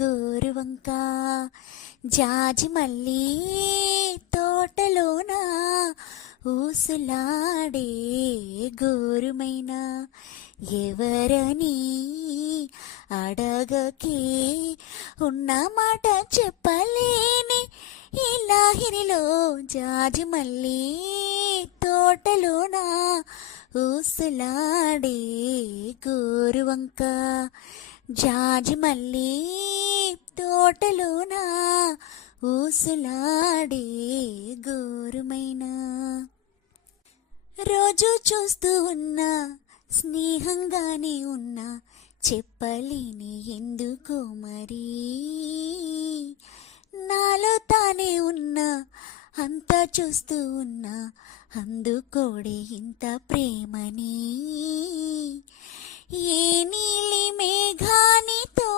గోరువంక జాజి మల్లి తోటలోన ఊసులాడే గోరుమైనా ఎవరని అడగకే ఉన్న మాట చెప్పలేని ఈ లాహిరిలో జాజి మల్లి తోటలోన ఊసులాడే గోరువంక జాజి మల్లి తోటలోన ఊసులాడే గోరుమైనా రోజు చూస్తూ ఉన్నా స్నేహంగానే ఉన్నా చెప్పలేని ఎందుకో మరి నాలో తానే ఉన్నా అంతా చూస్తూ ఉన్నా అందుకోడే ఇంత ప్రేమని ఏ నీలి మేఘానితో